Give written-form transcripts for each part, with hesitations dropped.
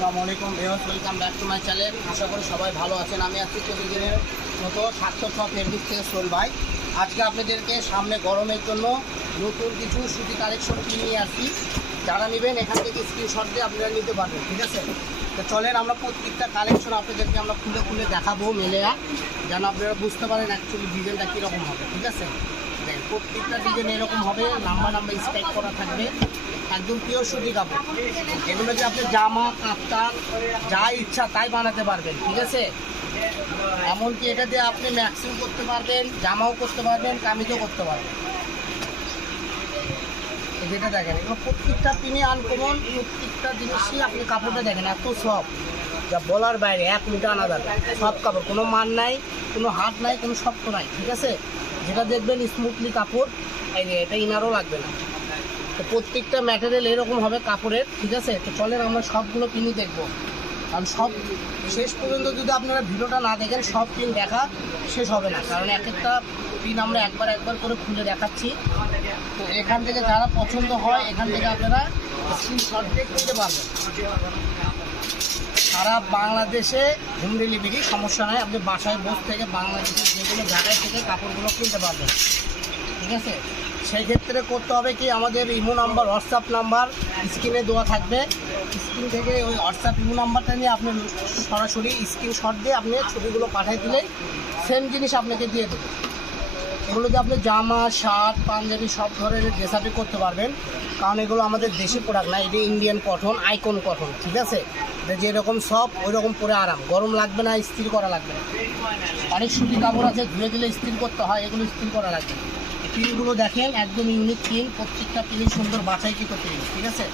আসসালামু আলাইকুম viewers, welcome back to my channel. আশা করি সবাই ভালো আছেন। আমি আজকে প্রতিদিনের মতো সার্থক সব ফেব্রিক থেকে সোল ভাই। আজকে আপনাদেরকে সামনে গরমের জন্য নতুন কিছু সুতি কালেকশন নিয়ে আসছি। যারা নেবেন এখান থেকে স্ক্রিনশট দিয়ে আপনারা নিতে পারবেন, ঠিক আছে? তো চলেন আমরা প্রত্যেকটা কালেকশন আপনাদেরকে আমরা খুলে খুলে দেখাবো মেলেয়া, যেন আপনারা বুঝতে পারেন অ্যাকচুয়ালি ডিজাইনটা কীরকম হবে, ঠিক আছে? দেখেন প্রত্যেকটা ডিজাইন এরকম হবে, নাম্বার স্ট্রাইক করা থাকবে, একদম পিওর সুতি কাপড়। এগুলো যে আপনি জামা কাপ্তান যা ইচ্ছা তাই বানাতে পারবেন, ঠিক আছে? এমনকি এটা দিয়ে আপনি ম্যাক্সিং করতে পারবেন, জামাও করতে পারবেন, কামিজও করতে পারবেন। যেটা দেখেন এগুলো প্রত্যেকটা পিনে আনকমন, প্রত্যেকটা জিনিসই আপনি কাপড়টা দেখেন এত সফট, যা বলার বাইরে। 1 মিটার আলাদা সব কাপড়, কোনো মান নাই, কোনো হাত নাই, কোনো শক্ত নাই, ঠিক আছে? যেটা দেখবেন স্মুথলি কাপড়, এই যে এটা ইনারও লাগবে না। তো প্রত্যেকটা ম্যাটেরিয়াল এরকম হবে কাপড়ের, ঠিক আছে? তো চলেন আমরা সবগুলো পিনই দেখবো। কারণ সব শেষ পর্যন্ত যদি আপনারা ভিডিওটা না দেখেন সব পিন দেখা শেষ হবে না, কারণ এক একটা পিন আমরা একবার একবার করে খুলে দেখাচ্ছি। তো এখান থেকে যারা পছন্দ হয় এখান থেকে আপনারা স্ক্রিনশট দিয়ে কিনতে পারবেন। সারা বাংলাদেশে হোম ডেলিভারি, সমস্যা নয়। আপনি বাসায় বসে থেকে বাংলাদেশের যেগুলো জায়গায় থেকে কাপড়গুলো কিনতে পারবেন, ঠিক আছে? সেই ক্ষেত্রে করতে হবে কি, আমাদের ইমো নাম্বার, হোয়াটসঅ্যাপ নাম্বার স্ক্রিনে দেওয়া থাকবে। স্ক্রিন থেকে ওই হোয়াটসঅ্যাপ ইমো নাম্বারটা নিয়ে আপনি সরাসরি স্ক্রিনশট দিয়ে আপনি ছবিগুলো পাঠিয়ে দিলেই সেম জিনিস আপনাকে দিয়ে দেবে। এগুলো দিয়ে আপনি জামা, শার্ট, পাঞ্জাবি সব ধরনের ড্রেস আপনি করতে পারবেন, কারণ এগুলো আমাদের দেশি প্রোডাক্ট না, এটা ইন্ডিয়ান কটন, আইকন কটন, ঠিক আছে? এটা যেরকম সব ওই রকম পরে আরাম, গরম লাগবে না, স্থির করা লাগবে না। অনেক সুতি কাপড় আছে ধুয়ে দিলে স্থির করতে হয়, এগুলো স্থির করা লাগবে না। পিনগুলো দেখেন একদম ইউনিক পিন, প্রত্যেকটা পিন সুন্দর বাছাই কি করতে হবে, ঠিক আছে?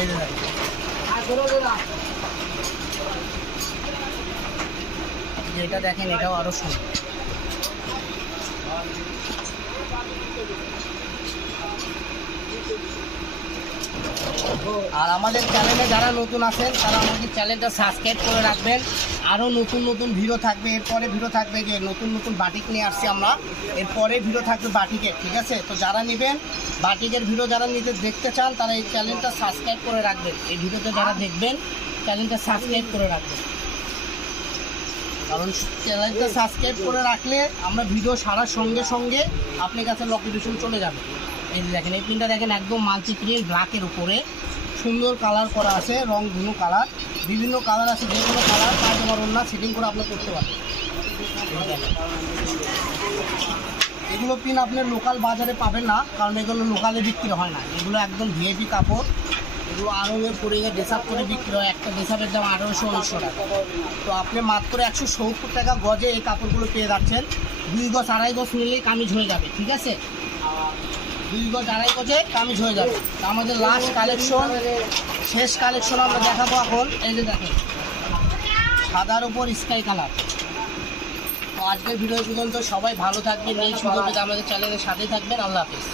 এই যে এটা দেখেন, এটাও আরো সুন্দর। আর আমাদের চ্যানেলে যারা নতুন আছেন তারা আমাদের চ্যানেলটা সাবস্ক্রাইব করে রাখবেন। আরও নতুন নতুন ভিডিও থাকবে, এরপরে ভিডিও থাকবে যে নতুন নতুন বাটিক নিয়ে আসছি আমরা, এরপরে ভিডিও থাকবে বাটিকের, ঠিক আছে? তো যারা নেবেন বাটিকের ভিডিও, যারা নিতে দেখতে চান তারা এই চ্যানেলটা সাবস্ক্রাইব করে রাখবেন। এই ভিডিওতে যারা দেখবেন চ্যানেলটা সাবস্ক্রাইব করে রাখবেন, কারণ চ্যানেলটা সাবস্ক্রাইব করে রাখলে আমরা ভিডিও ছাড়ার সঙ্গে সঙ্গে আপনার কাছে নোটিফিকেশন চলে যাবে। এই দেখেন এই পিনটা দেখেন একদম মাল্টি প্রিন্ট ব্ল্যাকের উপরে সুন্দর কালার করা আছে, রং ধনু কালার, বিভিন্ন কালার আছে, যে কোনো কালার তার তোমার অন্য সেটিং করে আপনি করতে পারেন। এগুলো পিন আপনার লোকাল বাজারে পাবেন না, কারণ এগুলো লোকালে বিক্রি হয় না। এগুলো একদম ভিআইপি কাপড়, এগুলো আরঙের পরে ড্রেস আপ করে বিক্রি হয়। একটা ড্রেস আপের দাম 1800-1900 টাকা। তো আপনি মাত্র 170 টাকা গজে এই কাপড়গুলো পেয়ে যাচ্ছেন। 2 গজ 2.5 গজ নিলেই কামিজ হয়ে যাবে, ঠিক আছে? 2 গজ 2.5 গজে কামিজ হয়ে যাবে। তো আমাদের লাস্ট কালেকশন, শেষ কালেকশন আমরা দেখাবো এখন। এই যে দেখেন সাদার উপর স্কাই কালার। তো আজকের ভিডিও পর্যন্ত সবাই ভালো থাকবেন, এই সুযোগে আমাদের চ্যানেলের সাথে থাকবেন। আল্লাহ হাফিজ।